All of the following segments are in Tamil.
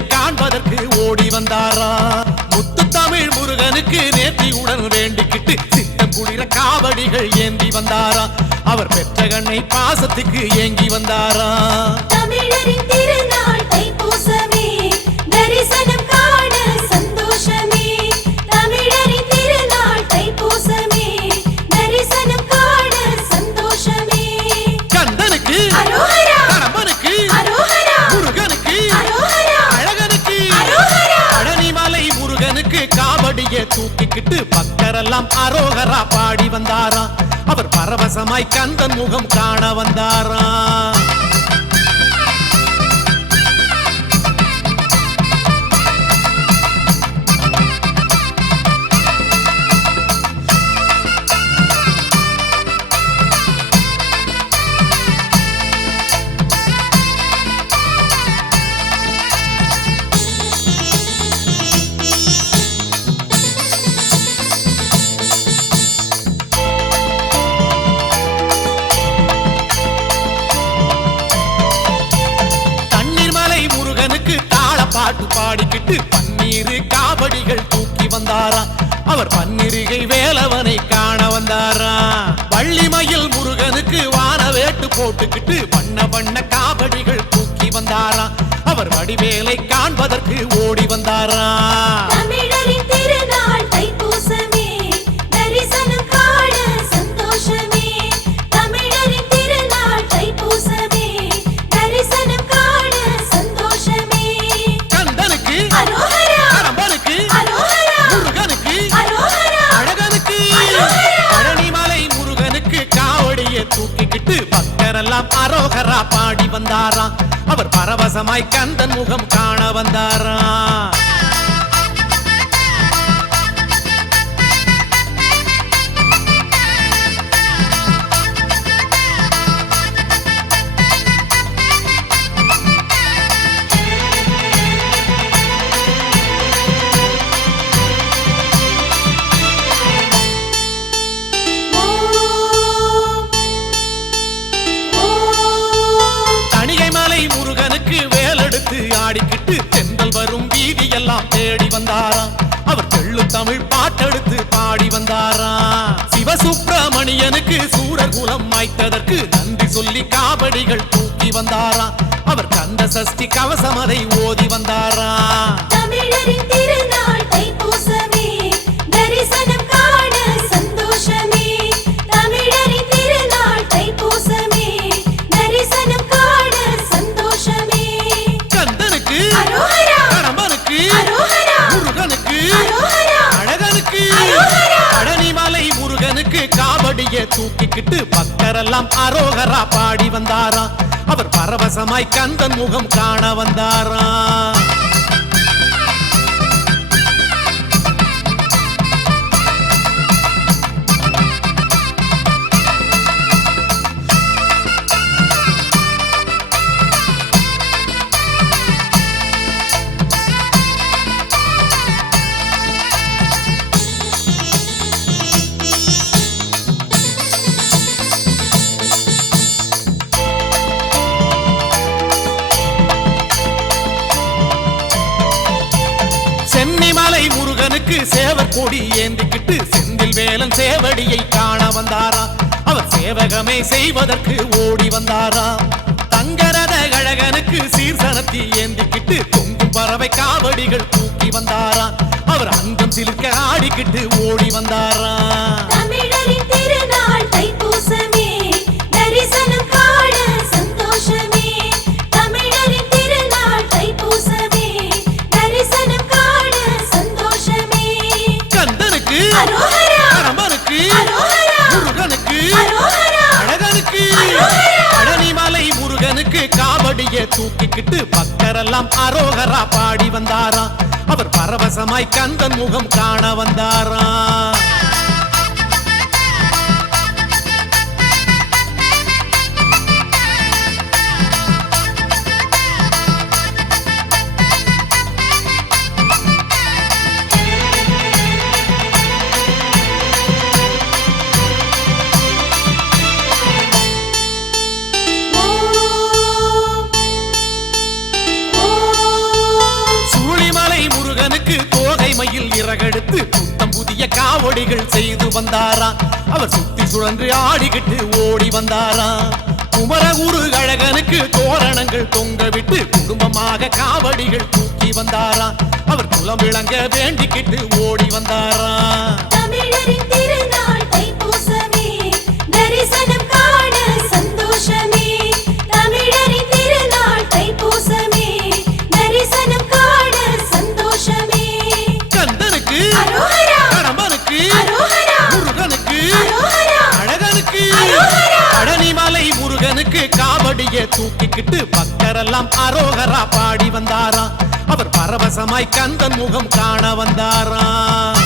முத்து காண்பதற்கு ஓடி வந்தாரா? முத்து தமிழ் முருகனுக்கு நேர்த்தியுடன் வேண்டிக்கிட்டு சித்தம் குளிர காவடிகள் ஏந்தி வந்தாரா? அவர் பெற்ற கண்ணை பாசத்துக்கு ஏங்கி வந்தாரா? தூக்கிக்கிட்டு பக்தரெல்லாம் அரோகரா பாடி வந்தாராம். அவர் பரவசமாய் கந்தன் முகம் காண வந்தாராம். போட்டுக்கிட்டு வண்ண வண்ண காவடிகள் தூக்கி வந்தாராம். அவர் வடிவேலை காண்பதற்கு ஓடி வந்தாராம். வந்தாராம். அவர் பரவசமாய் கந்தன் முகம் காண வந்தாராம். சிவசுப்பிரமணியனுக்கு சூரர் குலம் மாய்த்ததற்கு நன்றி சொல்லி காவடிகள் தூக்கி வந்தாரா அவர் கந்த சஷ்டி கவசமதை ஓதி வந்தாரா தூக்கிக்கிட்டு பக்தரெல்லாம் அரோகரா பாடி வந்தாரா அவர் பரவசமாய் கந்தன் முகம் காண வந்தாரா முருகனுக்கு கொடி ஏந்திக்கிட்டு செந்தில் வேலன் சேவடியை காண வந்தாரா? அவர் சேவகமே செய்வதற்கு ஓடி வந்தாரா? தங்கரத கழகனுக்கு சீர்சனத்தி ஏந்திக்கிட்டு தொங்கும் பறவை காவடிகள் தூக்கி வந்தாரா? அவர் அங்கம் சிலிர்க்க ஆடிக்கிட்டு ஓடி வந்தாரா? தூக்கிக்கிட்டு பக்தரெல்லாம் அரோகரா பாடி வந்தாரா அவர் பரவசமாய் கந்தன் முகம் காண வந்தாரா வந்தாராம். அவர் சுத்தி சுழன்று ஆடிக்கிட்டு ஓடி வந்தாராம். குமரகுரு அழகனுக்கு தோரணங்கள் தொங்க விட்டு குடும்பமாக காவடிகள் தூக்கி வந்தாராம். அவர் குலம் விளங்க வேண்டிக்கிட்டு ஓடி வந்தாராம். பக்தரெல்லாம் பாடி வந்தாராம் அவர் பரவசமாய் கந்தன் முகம் காண வந்தாராம்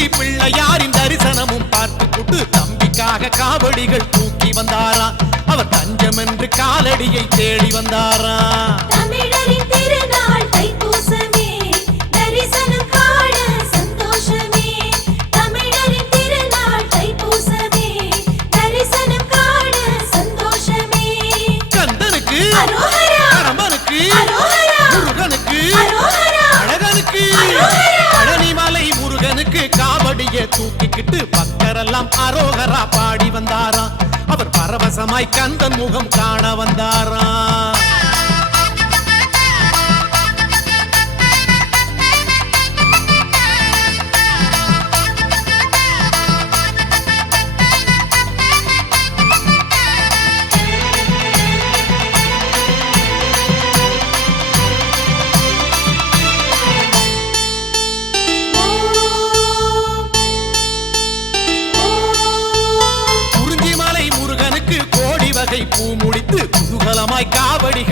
திருச்சி பிள்ளையாரின் தரிசனமும் பார்த்து கொண்டு தம்பிக்காக காவடிகள் தூக்கி வந்தாராம் அவர் தஞ்சம் என்று காலடியை தேடி வந்தாராம் தூக்கிக்கிட்டு பக்தரெல்லாம் அரோகரா பாடி வந்தாராம். அவர் பரவசமாய் கந்தன் முகம் காண வந்தாராம்.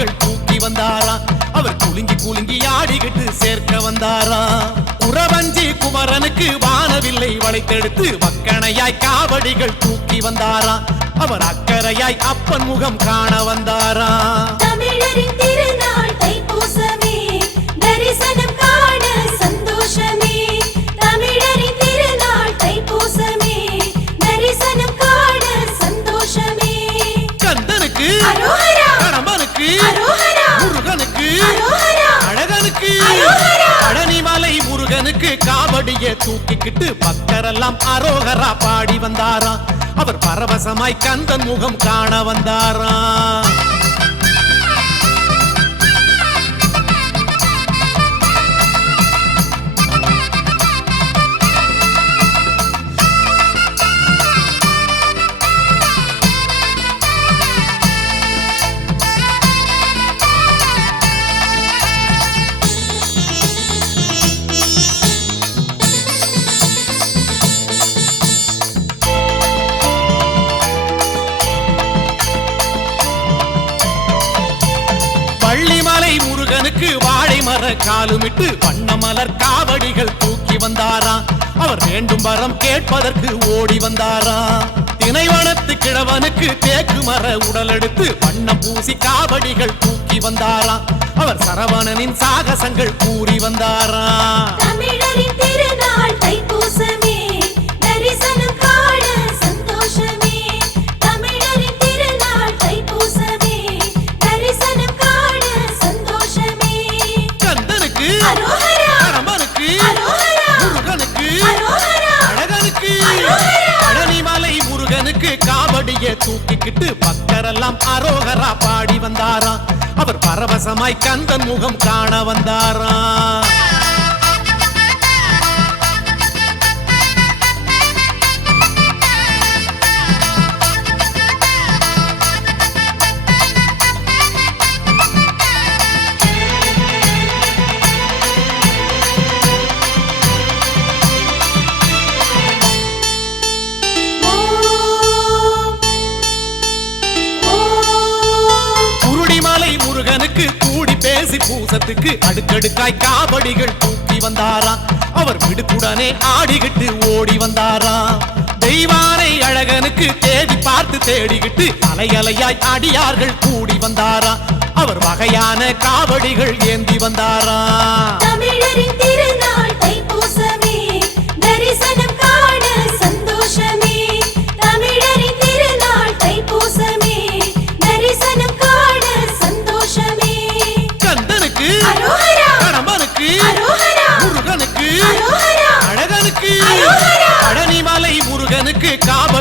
அவர்கள் தூக்கி வந்தாராம் அவர் குலுங்கி குலுங்கி ஆடிக்கிட்டு சேர்க்க வந்தாராம் குறவஞ்சி குமரனுக்கு வானவில்லை வளைத்தெடுத்து வக்கணையாய் காவடிகள் தூக்கி வந்தாராம் அவர் அக்கறையாய் அப்பன் முகம் காண வந்தாராம் தமிழரின் திருநாள் தைப்பூசமே தரிசனம் காவடிய தூக்கிக்கிட்டு பக்தரெல்லாம் அரோகரா பாடி வந்தாரா அவர் பரவசமாய் கந்தன் முகம் காண வந்தாரா நாலுமிட்டு வண்ண மலர் காவடிகள் தூக்கி வந்தாராம் அவர் வேண்டும் வரம் கேட்பதற்கு ஓடி வந்தாராம் திணைவனத்து கிழவனுக்கு தேக்கு மர உடல் எடுத்து வண்ணம் பூசி காவடிகள் தூக்கி வந்தாராம் அவர் சரவணனின் சாகசங்கள் கூறி வந்தாராம் தமிழரின் திருநாள் தைப்பூசமே தரிசனம் காண சந்தோஷம். தூக்கிக்கிட்டு பக்தரெல்லாம் அரோகரா பாடி வந்தாராம். அவர் பரவசமாய் கந்தன் முகம் காண வந்தாராம். பூசத்துக்கு அடுக்கடுக்காய் காவடிகள் தூக்கி வந்தாராம் அவர் விடுக்குடனே ஆடிக்கிட்டு ஓடி வந்தாராம் தெய்வானை அழகனுக்கு தேடி பார்த்து தேடிக்கிட்டு அலையலையாய் அடியார்கள் கூடி வந்தாராம் அவர் வகையான காவடிகள் ஏந்தி வந்தாராம்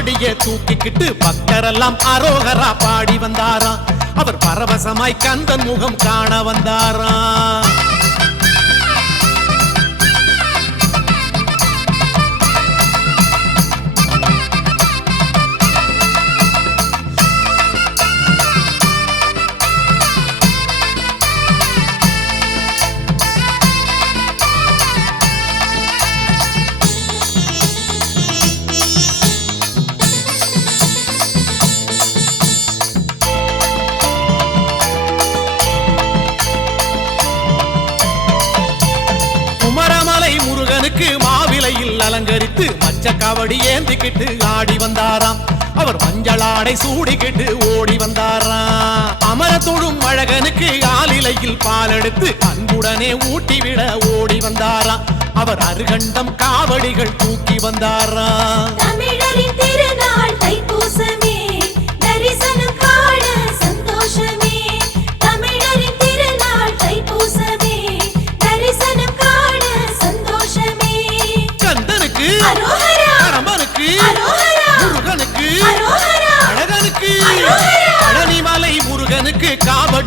காவடிய தூக்கிக்கிட்டு பக்தரெல்லாம் அரோகரா பாடி வந்தாராம். அவர் பரவசமாய் கந்தன் முகம் காண வந்தாராம். அலங்கரித்து மச்ச காவடி ஏந்திக்கிட்டு ஆடி வந்தாராம். அவர் மஞ்சள் ஆடை சூடிக்கிட்டு ஓடி வந்தாராம். அமர தொழும் அழகனுக்கு ஆலிலையில் பாலெடுத்து அன்புடனே ஊட்டிவிட ஓடி வந்தாராம். அவர் அருகண்டம் காவடிகள் தூக்கி வந்தாராம்.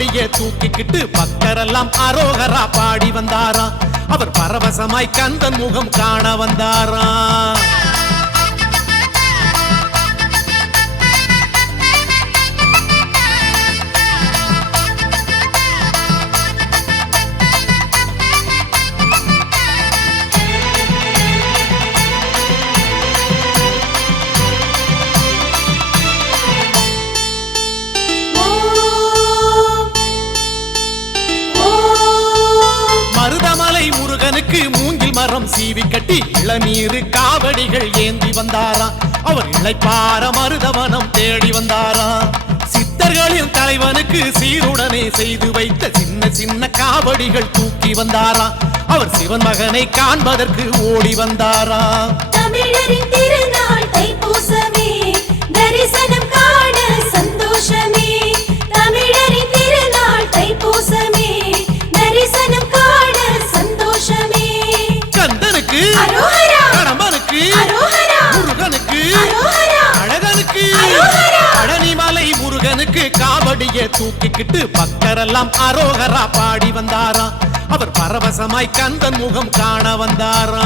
காவடிய தூக்கிக்கிட்டு பக்தரெல்லாம் அரோகரா பாடி வந்தாரா அவர் பரவசமாய் கந்தன் முகம் காண வந்தாரா முருகனுக்கு மூங்கில் மரம் சீவி கட்டி இளநீரு காவடிகள் ஏந்தி வந்தாராம். அவர் இளைப்பார மருதவனம் தேடி வந்தாராம். சித்தர்களின் தலைவனுக்கு சீருடனே செய்து வைத்த சின்ன சின்ன காவடிகள் தூக்கி வந்தாராம். அவர் சிவன் மகனை காண்பதற்கு ஓடி வந்தாராம். தமிழரின் திருநாள் காவடிய தூக்கிக்கிட்டு பக்தரெல்லாம் அரோகரா பாடி வந்தாரா அவர் பரவசமாய் கந்தன் முகம் காண வந்தாரா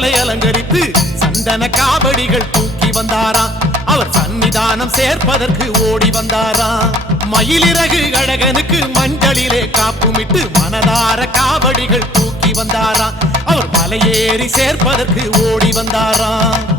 கோலை அலங்கரித்து சந்தன காவடிகள் தூக்கி வந்தாராம் அவர் சன்னிதானம் சேர்ப்பதற்கு ஓடி வந்தாராம் மயிலிறகு அழகனுக்கு மஞ்சளிலே காப்புமிட்டு மனதார காவடிகள் தூக்கி வந்தாராம் அவர் மலையேறி சேர்ப்பதற்கு ஓடி வந்தாராம்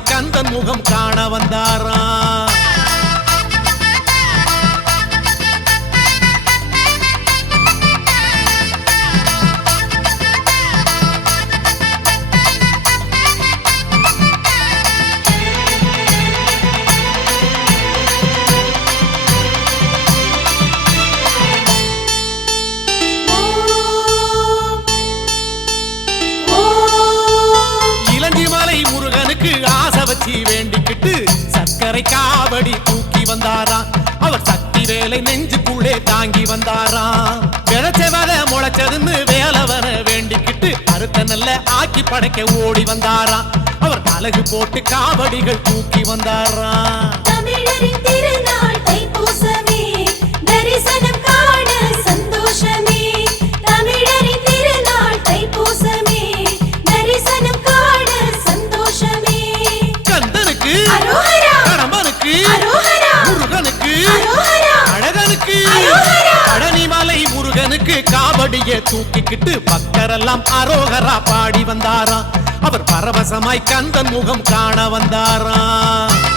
கந்தன் முகம் காண வந்தாராம். காவடி தூக்கி வந்தாராம். அவர் சக்தி வேலை நெஞ்சுக்குள்ளே தாங்கி வந்தாராம். விளைச்சவத முளைச்சதுன்னு வேலவன வேண்டிக்கிட்டு அறுத்த நல்ல ஆக்கி படைக்க ஓடி வந்தாராம். அவர் அழகு போட்டு காவடிகள் தூக்கி வந்தாராம். காவடிய தூக்கிக்கிட்டு பக்தரெல்லாம் அரோகரா பாடி வந்தாராம். அவர் பரவசமாய் கந்தன் முகம் காண வந்தாராம்.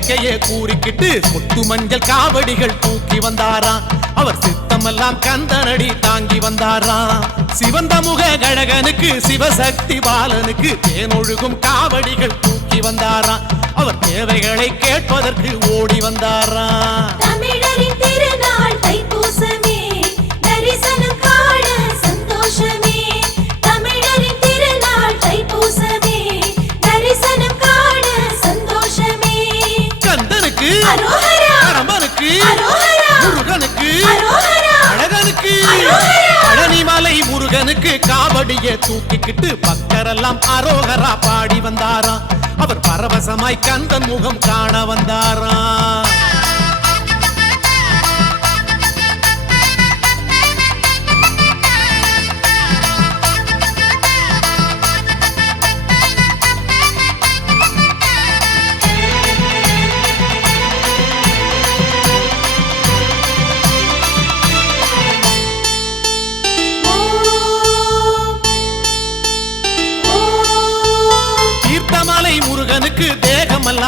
முருகனுக்கு கூறிக்கிட்டு முத்து மஞ்சள் காவடிகள் தூக்கி வந்தாராம் அவர் சித்தமெல்லாம் கந்தனடி தாங்கி வந்தாராம் சிவந்த முக கழகனுக்கு சிவசக்தி பாலனுக்கு தேனொழுகும் காவடிகள் தூக்கி வந்தாராம் அவர் தேவைகளை கேட்பதற்கு ஓடி வந்தாராம் மகனுக்கு காவடிய தூக்கிக்கிட்டு பக்தரெல்லாம் அரோகரா பாடி வந்தாராம். அவர் பரவசமாய் கந்தன் முகம் காண வந்தாராம்.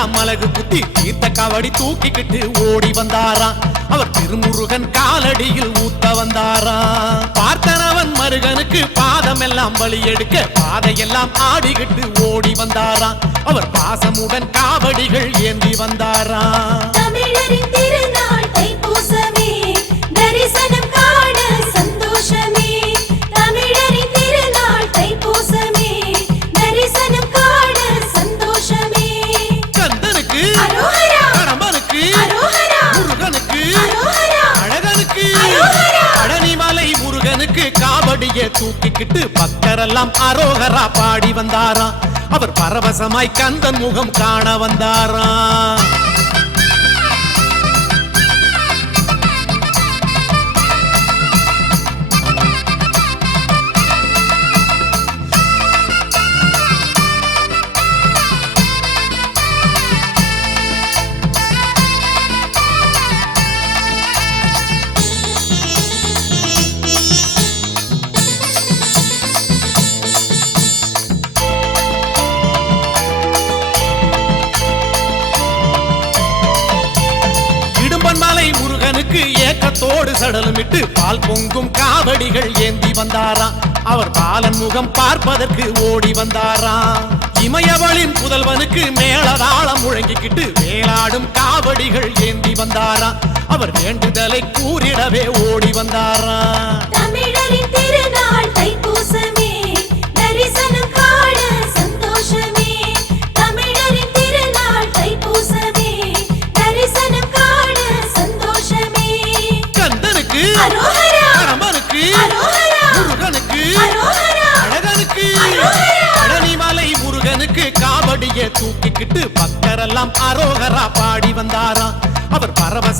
தேகமெல்லாம் மலகு குத்தி தீர்த்த காவடி தூக்கிக்கிட்டு ஓடி வந்தாராம். அவர் திருமுருகன் காலடியில் ஊத்த வந்தாராம். பார்த்தனவன் மருகனுக்கு பாதம் எல்லாம் பலி எடுக்க பாதையெல்லாம் ஆடிக்கிட்டு ஓடி வந்தாராம். அவர் பாசமுடன் காவடிகள் ஏந்தி வந்தாராம். காவடிய தூக்கிக்கிட்டு பக்தரெல்லாம் அரோகரா பாடி வந்தாராம். அவர் பரவசமாய் கந்தன் முகம் காண வந்தாராம். சடலமிட்டு பால் பொங்கும் காவடிகள் ஏந்தி வந்தாராம். அவர் பாலன் முகம் பார்ப்பதற்கு ஓடி வந்தாராம். இமயவளின் புதல்வனுக்கு மேலதாளம் முழங்கிக்கிட்டு வேளாடும் காவடிகள் ஏந்தி வந்தாராம். அவர் வேண்டுதலை கூறிடவே ஓடி வந்தாராம். தமிழரின் திருநாள்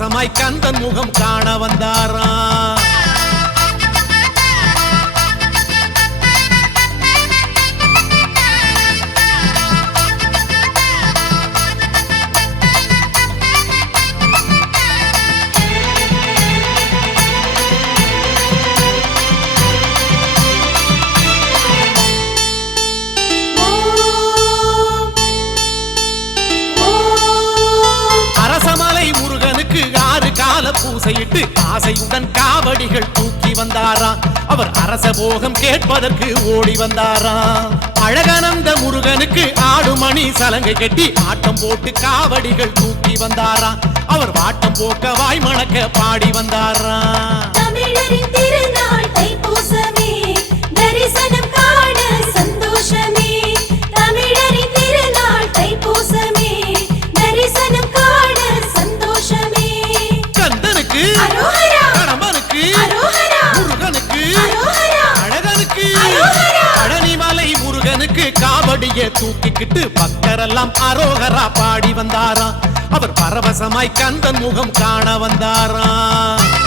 அவர் கந்தன் முகம் காண வந்தாராம். ஆசையுடன் காவடிகள் தூக்கி வந்தாராம். அவர் அரச போகம் கேட்பதற்கு ஓடி வந்தாராம். அழகானந்த முருகனுக்கு ஆடுமணி சலங்கை கட்டி ஆட்டம் போட்டு காவடிகள் தூக்கி வந்தாராம். அவர் வாட்டம் போக்க வாய் மணக்க பாடி வந்தாராம். தமிழரின் திருநாள் காவடிய தூக்கிக்கிட்டு பக்தரெல்லாம் அரோகரா பாடி வந்தாராம். அவர் பரவசமாய் கந்தன் முகம் காண வந்தாராம்.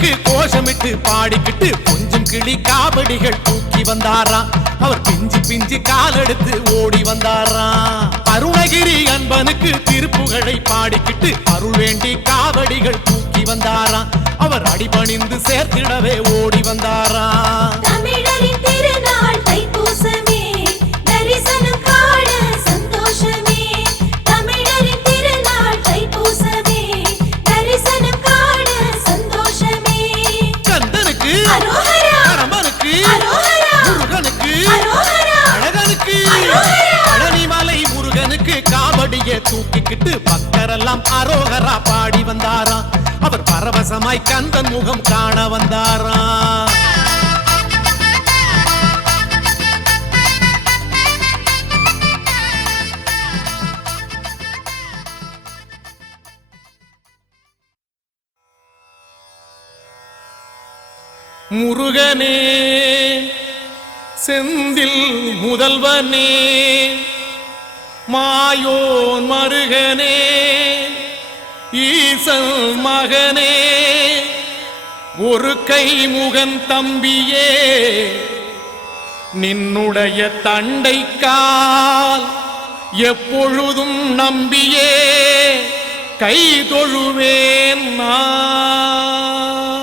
முருகனுக்கு கோஷமிட்டு பாடிக்கிட்டு கொஞ்சம் கிளி காவடிகள் தூக்கி வந்தாராம். அவர் பிஞ்சு பிஞ்சு காலெடுத்து ஓடி வந்தாராம். அருணகிரி அன்பனுக்கு திருப்புகழை பாடிக்கிட்டு அருள் வேண்டி காவடிகள் தூக்கி வந்தாராம். அவர் அடிபணிந்து சேர்த்திடவே ஓடி வந்தாராம். எல்லாம் அரோகரா பாடி வந்தாராம். அவர் பரவசமாய் கந்தன் முகம் காண வந்தாராம். முருகனே செந்தில் முதல்வனே மாயோன் மருகனே ஈசல் மகனே ஒரு கை முகன் தம்பியே நின்னுடைய தண்டைக்கால் எப்பொழுதும் நம்பியே கை தொழுவேன் நான்.